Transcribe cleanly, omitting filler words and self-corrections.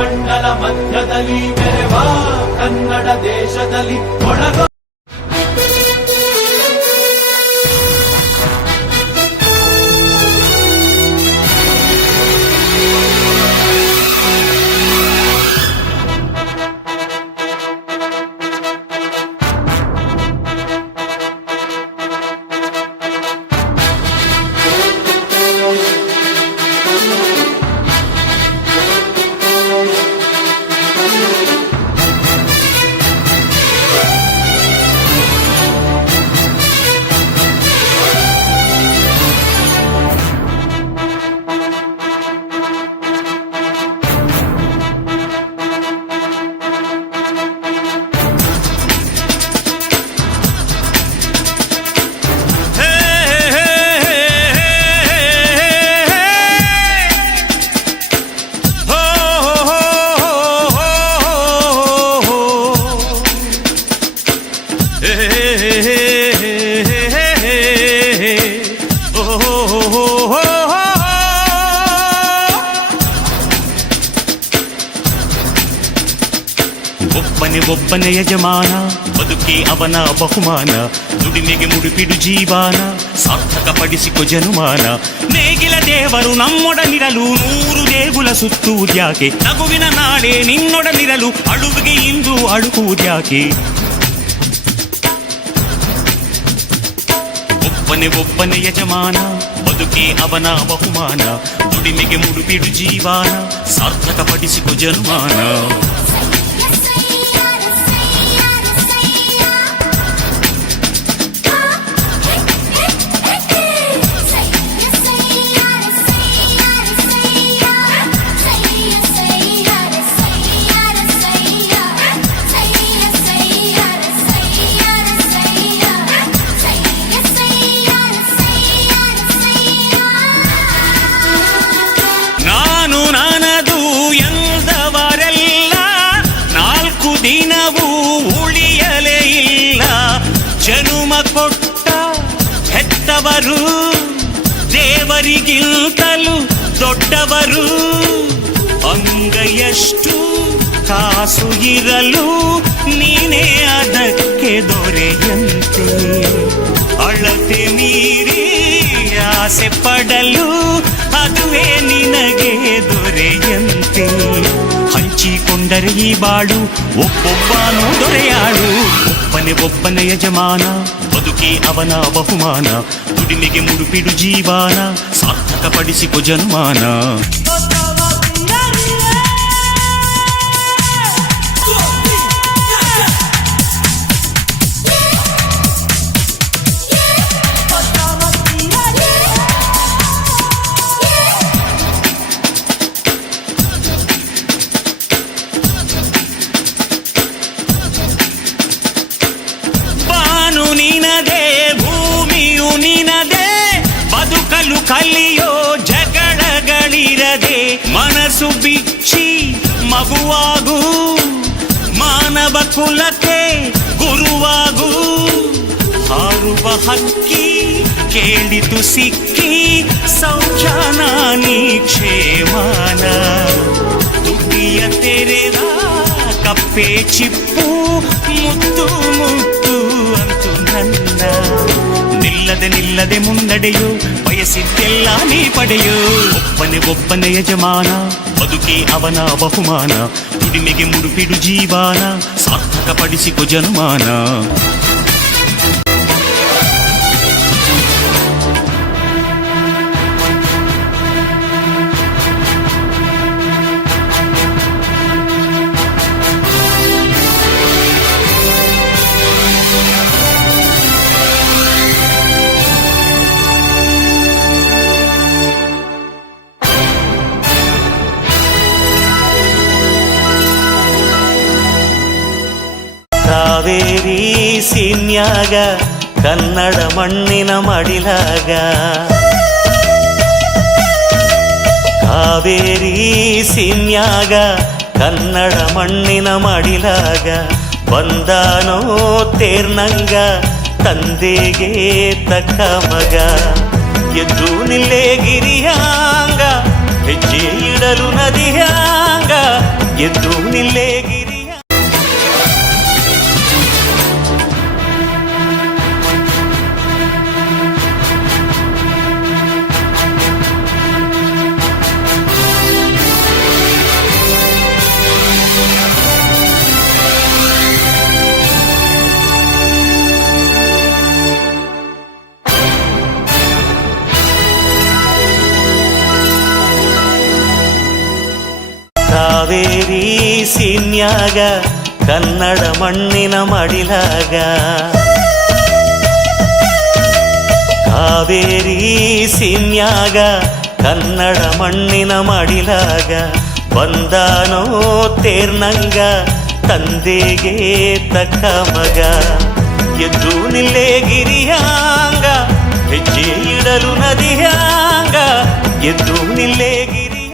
ಮಂಡಲ ಮಧ್ಯದಲ್ಲಿ ಮೆರೆವ ಕನ್ನಡ ದೇಶದಲ್ಲಿ ಒಳಗ ಒಬ್ಬನೇ ಯಜಮಾನ ಬದುಕಿ ಅವನ ಬಹುಮಾನ ದುಡಿಮೆಗೆ ಮುಡುಪಿಡು ಜೀವನ ಸಾರ್ಥಕಪಡಿಸಿಕೊ ಜನುಮಾನ ನೇಗಿಲ ದೇವರು ನಮ್ಮೊಡನಿರಲು 100 ದೇಗುಲ ಸುತ್ತುವುದ್ಯಾಕೆ ನಗುವಿನ ನಾಳೆ ನಿನ್ನೊಡನಿರಲು ಅಳುವಿಗೆ ಇಂದು ಅಳುವುದ್ಯಾಕೆ ಒಬ್ಬನೇ ಯಜಮಾನ ಬದುಕಿ ಅವನ ಬಹುಮಾನ ದುಡಿಮೆಗೆ ಮುಡುಪಿಡು ಜೀವನ ಸಾರ್ಥಕಪಡಿಸಿಕೊ ಜನುಮಾನ ದಿನವೂ ಉಳಿಯಲೇ ಇಲ್ಲ ಜನುಮ ಕೊಟ್ಟ ಹೆತ್ತವರು ದೇವರಿಗಿಂತಲೂ ದೊಡ್ಡವರು ಅಂಗೈಯಷ್ಟು ಕಾಸು ಇರಲು ನೀನೇ ಅದಕ್ಕೆ ದೊರೆಯಂತೆ ಅಳತೆ ಮೀರಿ ಆಸೆ ಪಡಲು ಅದುವೇ ನಿನಗೆ ದೊರೆಯಂತೆ ಹಂಚಿಕೊಂಡರೆ ಈ ಬಾಳು ಒಬ್ಬೊಬ್ಬನು ದೊರೆಯಾಳು ಒಬ್ಬನೇ ಯಜಮಾನ ಬದುಕಿ ಅವನ ಬಹುಮಾನ ದುಡಿಮೆಗೆ ಮುಡುಪಿಡು ಜೀವನ ಸಾರ್ಥಕಪಡಿಸಿಕೊ ಜನ್ಮಾನ ನಿನದೇ ಭೂಮಿಯು ನಿನದೇ ಬದುಕಲು ಕಲಿಯೋ ಜಗಳಗಳಿರದೆ ಮನಸ್ಸು ಬಿಚ್ಚಿ ಮಗುವಾಗು ಮಾನವ ಕುಲಕ್ಕೆ ಗುರುವಾಗು ಹಾರುವ ಹಕ್ಕಿ ಕೇಳಿತು ಸಿಕ್ಕಿ ಸೌಖ್ಯಾನ ನೀ ಕ್ಷೇಮಾನ ತುಟಿಯ ತೆರೆದ ಕಪ್ಪೆ ಚಿಪ್ಪು ಮುತ್ತು ಮುತ್ತು ಅಂತು ನನ್ನ ನಿಲ್ಲದೆ ಮುನ್ನಡೆಯೋ ಬಯಸಿದ್ದೆಲ್ಲ ನೀ ಪಡೆಯೋ ಒಬ್ಬನೇ ಯಜಮಾನ ಬದುಕಿ ಅವನ ಬಹುಮಾನ ದುಡಿಮೆಗೆ ಮುಡುಪಿಡು ಜೀವನ ಸಾರ್ಥಕಪಡಿಸಿಕೊ ಜನುಮಾನ ಕಾವೇರಿ ಸೀನ್ಯಾಗ ಕನ್ನಡ ಮಣ್ಣಿನ ಮಡಿಲಾಗ ಕಾವೇರಿ ಸೀನ್ಯಾಗ ಕನ್ನಡ ಮಣ್ಣಿನ ಮಡಿಲಾಗ ಬಂದಾನೋ ತೇರ್ನಂಗ ತಂದೆಗೆ ತಕ್ಕ ಮಗ ಎದ್ದು ನಿಲ್ಲೇ ಗಿರಿಯಾಂಗ ಹೆಜ್ಜೆ ಇಡಲು ನದಿಯಾಂಗ ಎದ್ದು ನಿಲ್ಲೇ ಗಿರಿಯ ಕಾವೇರಿ ಸೀನ್ಯಾಗ ಕನ್ನಡ ಮಣ್ಣಿನ ಮಡಿಲಾಗ ಕಾವೇರಿ ಸೀನ್ಯಾಗ ಕನ್ನಡ ಮಣ್ಣಿನ ಮಡಿಲಾಗ ಬಂದಾನೋ ತೇರ್ನಂಗ ತಂದೆಗೆ ತಕ್ಕ ಮಗ ಎದ್ದು ನಿಲ್ಲೇ ಗಿರಿಯಾಂಗ ಹೆಜ್ಜೆ ಇಡಲು ನದಿಯಾಂಗ ಎದ್ದು ನಿಲ್ಲೇ